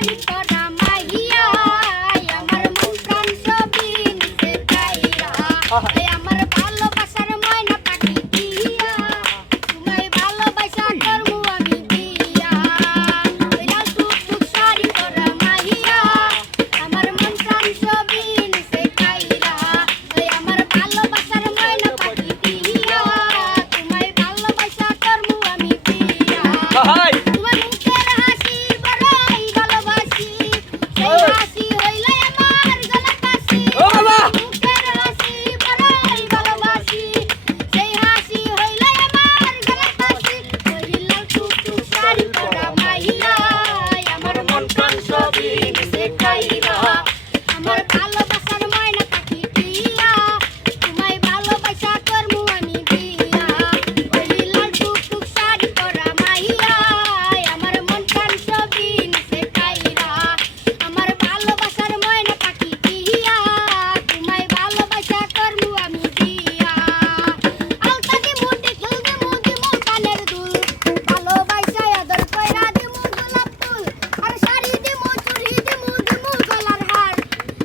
শাড়ি পরা মাইয়া আমার মন প্রাণ সবই নিতে চাইরা আমার ভালোবাসার ময়না পাখি দিয়া তোমায় ভালোবাসা করবো আমি দিয়া লাল টুকটুক শাড়ি পরা মাইয়া আমার মন প্রাণ সবই নিতে চাইরা আমার ভালোবাসার ময়না পাখি দিয়া তোমায় ভালোবাসা করবো আমি দিয়া তোমার মুখের হাসি বড়ই ভালোবাসি সেই হাসি হইলে আমার গলা কাশি মুখের হাসি বড়ই ভালোবাসি সেই হাসি হইলে আমার গলা কাশি ওই লাল টুকটুক শাড়ি পরা মাইয়া আমার মন প্রাণ সবই নিতে চাইরা আমার ভালোবাসার ময়না পাখি দিয়া তোমায় ভালোবাসা করবো আমি দিয়া ওই লাল টুকটুক শাড়ি পরা মাইয়া আমার মন প্রাণ সবই নিতে চাইরা আমার ভালোবাসার ময়না পাখি দিয়া তোমায় ভালোবাসা করবো আমি দিয়া আলতা দিমু টিকল দিমু কানের দুল ভালোবাসা আদর কইরা দিমু গোলাপ ফুল আর শাড়ি দিমু চুড়ি দিমু গলার হার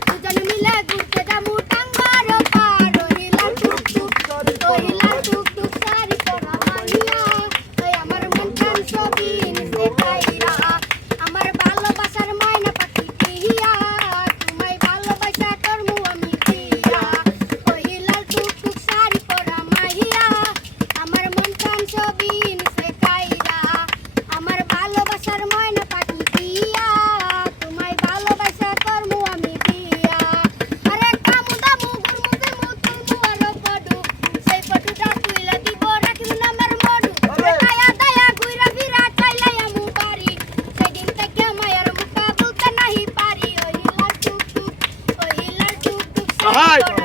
দুজন মিলে ঘুরতে যামু টাঙ্গার পার ওই লাল টুকটুক শাড়ি পরা মাইয়া আমার মন প্রাণ সবই নিতে চাইরা আমার ভালোবাসার ময়না পাখি দিয়া তোমায় ভালোবাসা করবো আমি দিয়া ওই লাল টুকটুক শাড়ি পরা মাইয়া আমার মন প্রাণ সবই নিতে চাইরা আমার ভালোবাসার ময়না পাখি দিয়া তোমায় ভালোবাসা করবো আমি দিয়া আরে কামু দামু গুরমু দিমু তুলমু আরো পডু সেই পডুটা তুইলা দিব রাখিব নামের মডু কায়া দায়া গুইরা ফিরা চাইলাই আমু বাড়ি সেদিন থেকে মায়ার মুখা বলতে নাহি পারি ওই লাল টুকটুক শাড়ি পরা